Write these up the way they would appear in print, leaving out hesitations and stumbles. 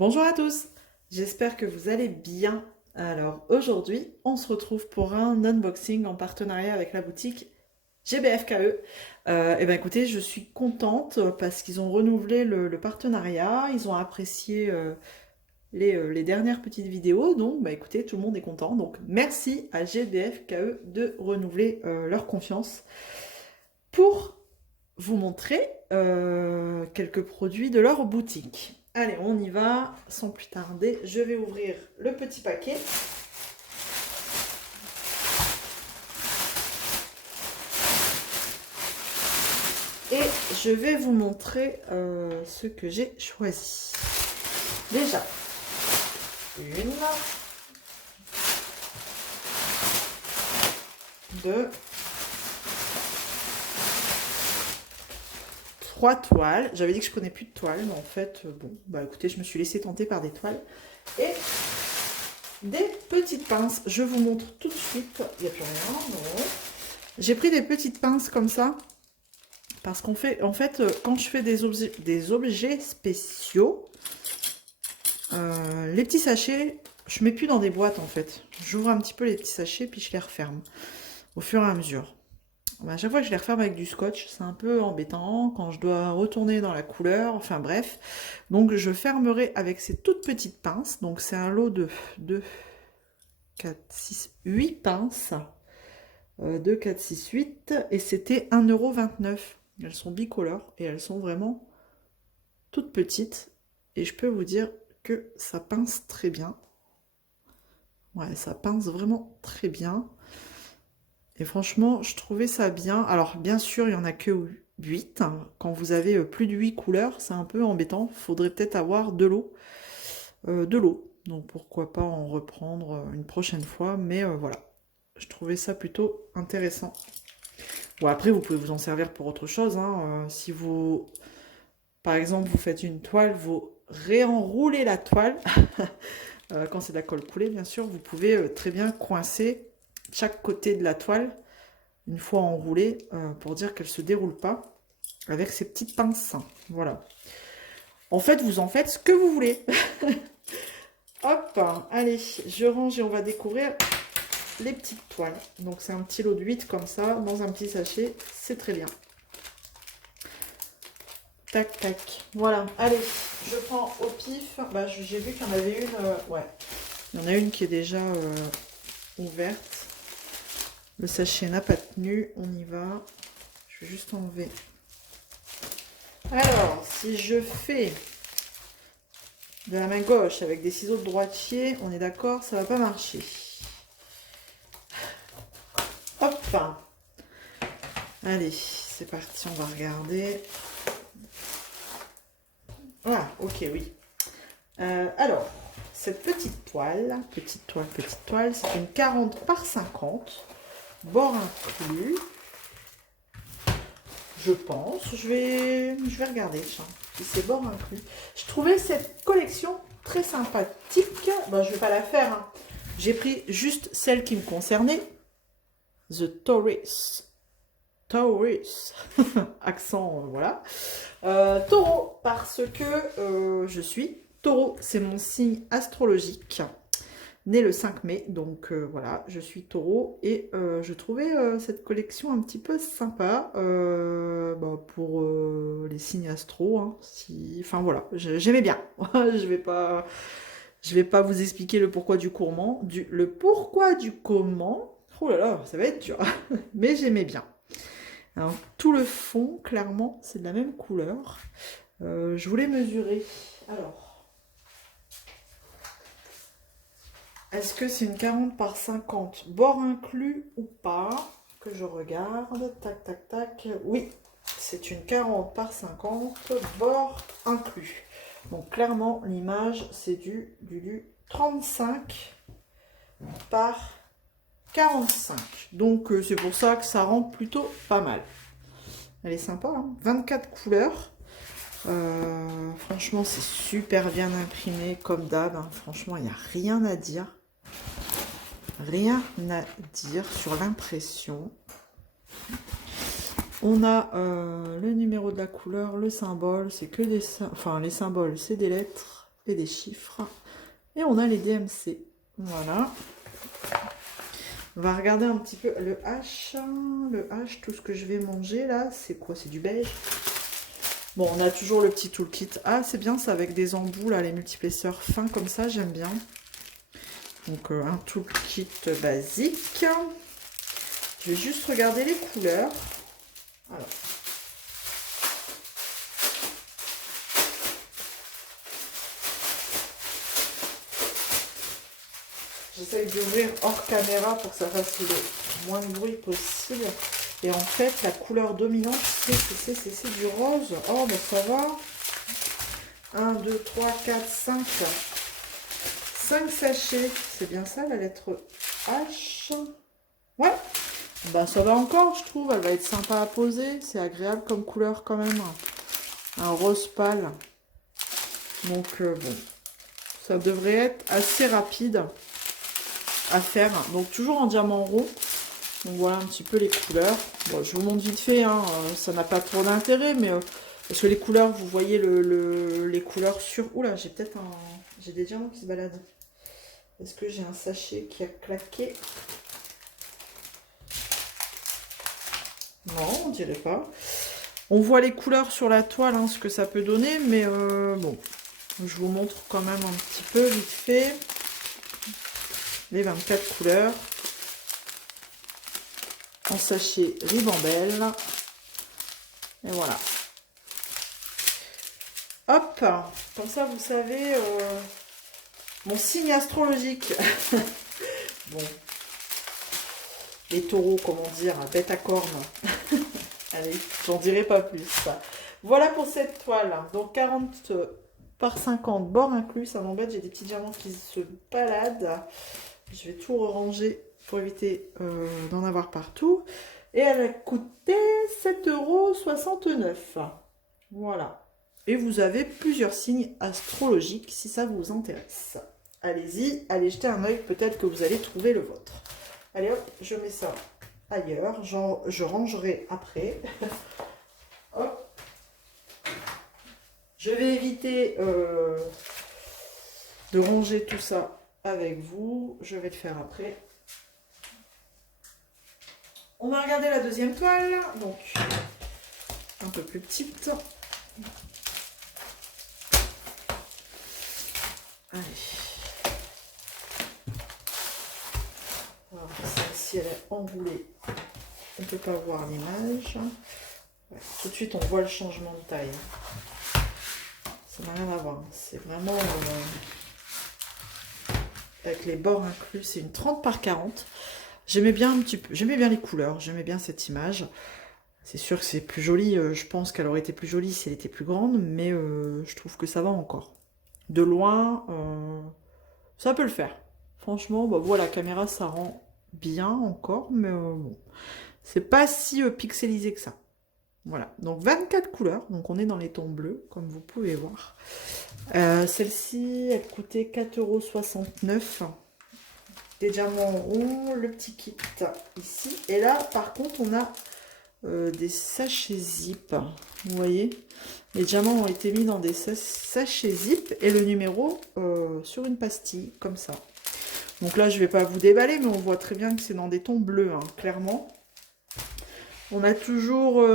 Bonjour à tous, j'espère que vous allez bien. Alors aujourd'hui, on se retrouve pour un unboxing en partenariat avec la boutique GBFKE. Et ben écoutez, je suis contente parce qu'ils ont renouvelé le partenariat, ils ont apprécié les dernières petites vidéos, donc bah écoutez, tout le monde est content. Donc merci à GBFKE de renouveler leur confiance pour vous montrer quelques produits de leur boutique. Allez, on y va, sans plus tarder, je vais ouvrir le petit paquet. Et je vais vous montrer ce que j'ai choisi. Déjà, une, deux, trois toiles. J'avais dit que je prenais plus de toiles, mais en fait, bon, bah écoutez, je me suis laissée tenter par des toiles. Et des petites pinces. Je vous montre tout de suite. Il n'y a plus rien, non. J'ai pris des petites pinces comme ça. Parce qu'en fait, quand je fais des objets spéciaux, les petits sachets, je mets plus dans des boîtes en fait. J'ouvre un petit peu les petits sachets, puis je les referme au fur et à mesure. À chaque fois que je les referme avec du scotch, c'est un peu embêtant quand je dois retourner dans la couleur, enfin bref. Donc je fermerai avec ces toutes petites pinces. Donc c'est un lot de 2, 4, 6, 8 pinces. 2, 4, 6, 8. Et c'était 1,29 €. Elles sont bicolores et elles sont vraiment toutes petites. Et je peux vous dire que ça pince très bien. Ouais, ça pince vraiment très bien. Et franchement, je trouvais ça bien. Alors, bien sûr, il n'y en a que 8. Quand vous avez plus de 8 couleurs, c'est un peu embêtant. Il faudrait peut-être avoir de l'eau. Donc, pourquoi pas en reprendre une prochaine fois. Mais voilà, je trouvais ça plutôt intéressant. Bon, après, vous pouvez vous en servir pour autre chose. Si vous, par exemple, vous faites une toile, vous réenroulez la toile. Quand c'est de la colle coulée, bien sûr, vous pouvez très bien coincer chaque côté de la toile, une fois enroulée, pour dire qu'elle ne se déroule pas, avec ces petites pinces. Voilà. En fait, vous en faites ce que vous voulez. Hop, allez, je range et on va découvrir les petites toiles. Donc c'est un petit lot de 8 comme ça, dans un petit sachet, c'est très bien. Tac, tac. Voilà, allez, je prends au pif. Bah, j'ai vu qu'il y en avait une, ouais. Il y en a une qui est déjà ouverte. Le sachet n'a pas tenu, on y va. Je vais juste enlever. Alors, si je fais de la main gauche avec des ciseaux de droitier, on est d'accord, ça va pas marcher. Hop. Allez, c'est parti, on va regarder. Ah, ok, oui. Alors, cette petite toile, c'est une 40 par 50, bord inclus. Je pense, je vais regarder si c'est bord inclus. Je trouvais cette collection très sympathique. Bon, je vais pas la faire. J'ai pris juste celle qui me concernait. The Taurus. Taurus. Accent, voilà. Taureau, parce que je suis Taureau. C'est mon signe astrologique. Né le 5 mai, donc voilà, je suis Taureau et je trouvais cette collection un petit peu sympa pour les signes astro. Enfin voilà, j'aimais bien. Je vais pas vous expliquer le pourquoi du comment, le pourquoi du comment. Oh là là, ça va être dur, mais j'aimais bien. Alors, tout le fond, clairement, c'est de la même couleur. Je voulais mesurer. Alors. Est-ce que c'est une 40 par 50, bord inclus ou pas? Que je regarde. Tac, tac, tac. Oui, c'est une 40 par 50, bord inclus. Donc clairement, l'image, c'est du 35 par 45. Donc c'est pour ça que ça rend plutôt pas mal. Elle est sympa, hein, 24 couleurs. Franchement, c'est super bien imprimé, comme d'hab. Franchement, il n'y a rien à dire. Rien à dire sur l'impression. On a le numéro de la couleur, le symbole, c'est que des... Enfin, les symboles, c'est des lettres. et des chiffres. Et on a les DMC. Voilà. On va regarder un petit peu le H. Le H, tout ce que je vais manger là, c'est quoi? C'est du beige. Bon, on a toujours le petit toolkit. Ah, c'est bien ça avec des embouts là, les multiplesseurs fins comme ça, j'aime bien. Donc un toolkit basique. Je vais juste regarder les couleurs. Alors. J'essaye d'ouvrir hors caméra pour que ça fasse le moins de bruit possible. Et en fait, la couleur dominante, c'est du rose. Oh, ben ça va. 1, 2, 3, 4, 5. 5 sachets. C'est bien ça, la lettre H. Ouais. Ben ça va encore, je trouve. Elle va être sympa à poser. C'est agréable comme couleur quand même. Un rose pâle. Donc, bon. Ça devrait être assez rapide à faire. Donc toujours en diamant rond. Donc voilà un petit peu les couleurs. Bon, je vous montre vite fait, hein, ça n'a pas trop d'intérêt, mais parce que les couleurs, vous voyez les couleurs sur... Oula, j'ai peut-être un... J'ai des diamants qui se baladent. Est-ce que j'ai un sachet qui a claqué? Non, on dirait pas. On voit les couleurs sur la toile, hein, ce que ça peut donner, mais bon, je vous montre quand même un petit peu vite fait. Les 24 couleurs en sachet ribambelle. Et voilà. Hop, comme ça vous savez mon signe astrologique. Bon, les taureaux, comment dire, bête à cornes. Allez, j'en dirai pas plus. Voilà pour cette toile. Donc 40 par 50, bord inclus. Ça m'embête, j'ai des petits diamants qui se baladent. Je vais tout ranger pour éviter d'en avoir partout. Et elle a coûté 7,69 €. Voilà. Et vous avez plusieurs signes astrologiques si ça vous intéresse. Allez-y, allez jeter un œil, peut-être que vous allez trouver le vôtre. Allez hop, je mets ça ailleurs. Je rangerai après. Hop. Je vais éviter de ranger tout ça avec vous, je vais le faire après. On va regarder la deuxième toile, donc un peu plus petite. Allez. Alors, celle-ci, elle est emboulée. On ne peut pas voir l'image. Ouais, tout de suite, on voit le changement de taille. Ça n'a rien à voir. C'est vraiment... avec les bords inclus, c'est une 30 par 40. J'aimais bien un petit peu, j'aimais bien les couleurs, j'aimais bien cette image. C'est sûr que c'est plus joli, je pense qu'elle aurait été plus jolie si elle était plus grande, mais je trouve que ça va encore. De loin, ça peut le faire. Franchement, bah, voilà, la caméra, ça rend bien encore, mais bon, c'est pas si pixelisé que ça. Voilà, donc 24 couleurs, donc on est dans les tons bleus, comme vous pouvez voir. Celle-ci, elle coûtait 4,69 €. Des diamants ronds, le petit kit ici. Et là, par contre, on a des sachets zip. Vous voyez, les diamants ont été mis dans des sachets zip et le numéro sur une pastille, comme ça. Donc là, je ne vais pas vous déballer, mais on voit très bien que c'est dans des tons bleus, hein, clairement. On a toujours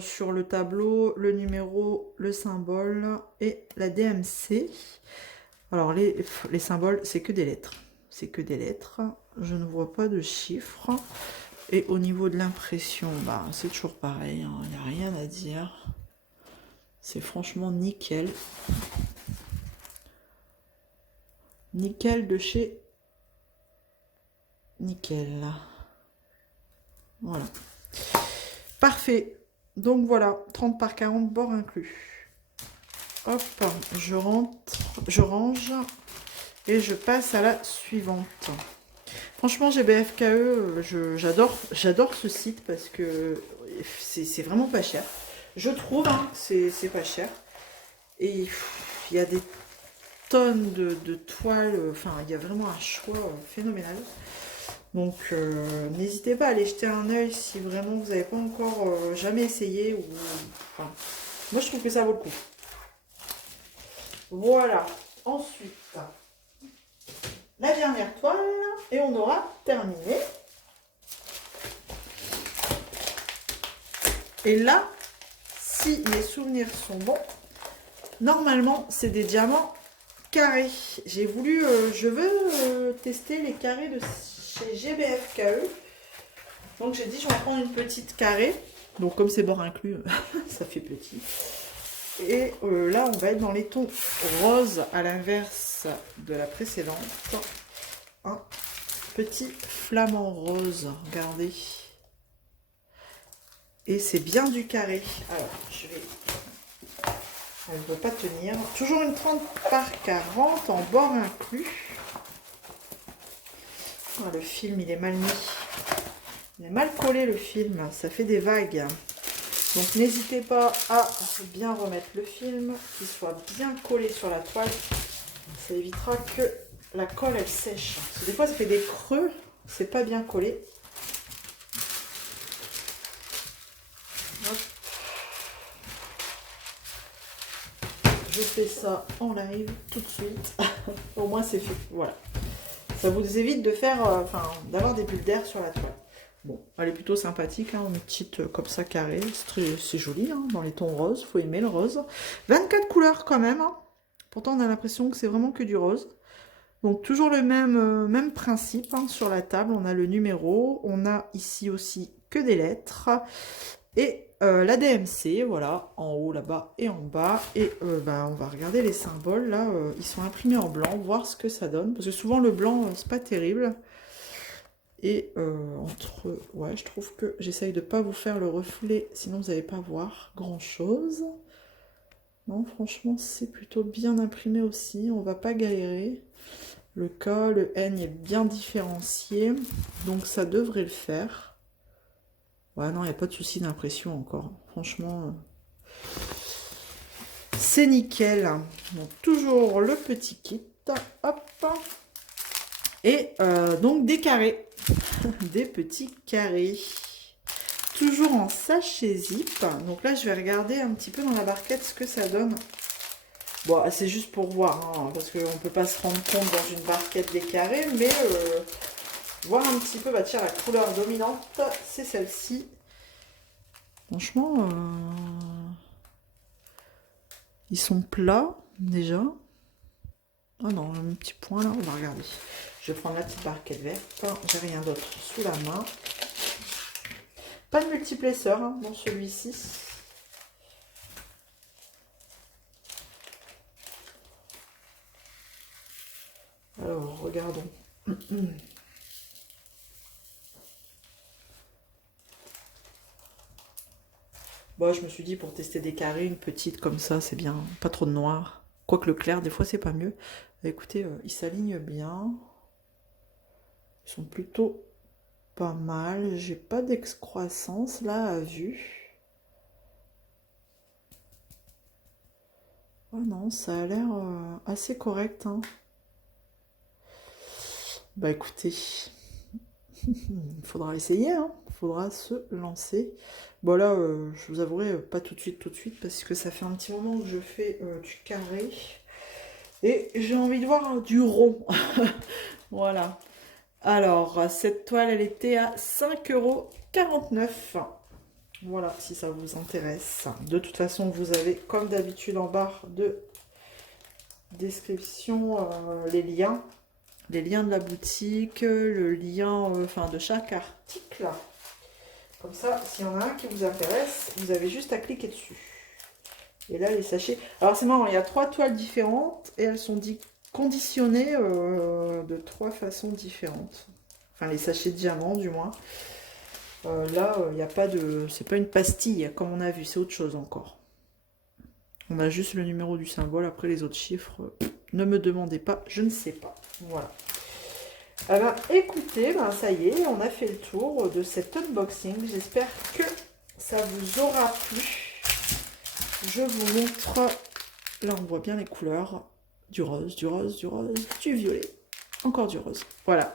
sur le tableau le numéro, le symbole et la DMC. Alors les symboles, c'est que des lettres. C'est que des lettres. Je ne vois pas de chiffres. Et au niveau de l'impression, c'est toujours pareil. Il n'y a rien à dire. C'est franchement nickel. Nickel de chez Nickel. Voilà. Parfait. Donc voilà, 30 par 40, bord inclus. Hop, je range et je passe à la suivante. Franchement, GBFKE, j'adore ce site parce que c'est vraiment pas cher. Je trouve, hein, c'est pas cher. Et il y a des tonnes de toiles, enfin, il y a vraiment un choix phénoménal. Donc, n'hésitez pas à aller jeter un œil si vraiment vous n'avez pas encore jamais essayé. Ou, enfin, moi, je trouve que ça vaut le coup. Voilà. ensuite la dernière toile et on aura terminé. Et là, si mes souvenirs sont bons, normalement, c'est des diamants carrés. J'ai voulu, je veux tester les carrés de chez GBFKE. Donc j'ai dit, je vais en prendre une petite carrée. Donc comme c'est bord inclus, ça fait petit. Et là, on va être dans les tons roses à l'inverse de la précédente. Un petit flamant rose, regardez. Et c'est bien du carré. Alors, je vais... Elle ne veut pas tenir. Toujours une 30 par 40 en bord inclus. Oh, le film, il est mal mis. Il est mal collé, le film. Ça fait des vagues. Donc, n'hésitez pas à bien remettre le film, qu'il soit bien collé sur la toile. Ça évitera que la colle, elle sèche. Parce que des fois, ça fait des creux. C'est pas bien collé. Hop. Je fais ça en live tout de suite. Au moins c'est fait. Voilà. Ça vous évite de faire, d'avoir des bulles d'air sur la toile. Bon, elle est plutôt sympathique, hein, une petite comme ça carrée. C'est joli, hein, dans les tons roses. Faut aimer le rose. 24 couleurs quand même. Hein. Pourtant on a l'impression que c'est vraiment que du rose. Donc toujours le même principe, hein, sur la table. On a le numéro. On a ici aussi que des lettres. Et la DMC, voilà, en haut, là-bas et en bas. Et on va regarder les symboles, là, ils sont imprimés en blanc, voir ce que ça donne. Parce que souvent, le blanc, c'est pas terrible. Et ouais, je trouve que j'essaye de pas vous faire le reflet, sinon vous n'allez pas voir grand-chose. Non, franchement, c'est plutôt bien imprimé aussi, on va pas galérer. Le K, le N est bien différencié, donc ça devrait le faire. Ouais, non, il n'y a pas de souci d'impression encore. Franchement, c'est nickel. Donc, toujours le petit kit. Hop. Et donc, des carrés. Des petits carrés. Toujours en sachet zip. Donc là, je vais regarder un petit peu dans la barquette ce que ça donne. Bon, c'est juste pour voir, hein, parce qu'on ne peut pas se rendre compte dans une barquette des carrés, mais... voir un petit peu, bah tiens, la couleur dominante, c'est celle-ci. Franchement, ils sont plats, déjà. Ah non, un petit point là, on va regarder. Je vais prendre la petite barquette verte. J'ai rien d'autre sous la main. Pas de multiplesseur, hein, dans celui-ci. Alors, regardons. Bon, je me suis dit, pour tester des carrés, une petite comme ça, c'est bien. Pas trop de noir. Quoique le clair, des fois, c'est pas mieux. Écoutez, ils s'alignent bien. Ils sont plutôt pas mal. J'ai pas d'excroissance, là, à vue. Oh non, ça a l'air assez correct, hein. Bah, écoutez... Il faudra essayer, hein. Il faudra se lancer. Bon là, je vous avouerai, pas tout de suite, parce que ça fait un petit moment que je fais du carré. Et j'ai envie de voir du rond. Voilà. Alors, cette toile, elle était à 5,49 €. Voilà, si ça vous intéresse. De toute façon, vous avez, comme d'habitude, en barre de description, les liens. Les liens de la boutique, le lien de chaque article. Comme ça, s'il y en a un qui vous intéresse, vous avez juste à cliquer dessus. Et là, les sachets... Alors, c'est marrant, il y a 3 toiles différentes et elles sont conditionnées de 3 façons différentes. Enfin, les sachets de diamants, du moins. Là, il n'y a pas de... C'est pas une pastille, comme on a vu, c'est autre chose encore. On a juste le numéro du symbole. Après, les autres chiffres, ne me demandez pas, je ne sais pas. Voilà. Eh ben, écoutez, ça y est, on a fait le tour de cet unboxing. J'espère que ça vous aura plu. Je vous montre... Là, on voit bien les couleurs. Du rose, du rose, du rose, du violet. Encore du rose. Voilà.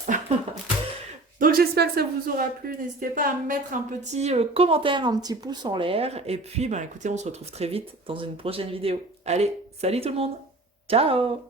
Donc, j'espère que ça vous aura plu. N'hésitez pas à mettre un petit commentaire, un petit pouce en l'air. Et puis, écoutez, on se retrouve très vite dans une prochaine vidéo. Allez, salut tout le monde. Ciao!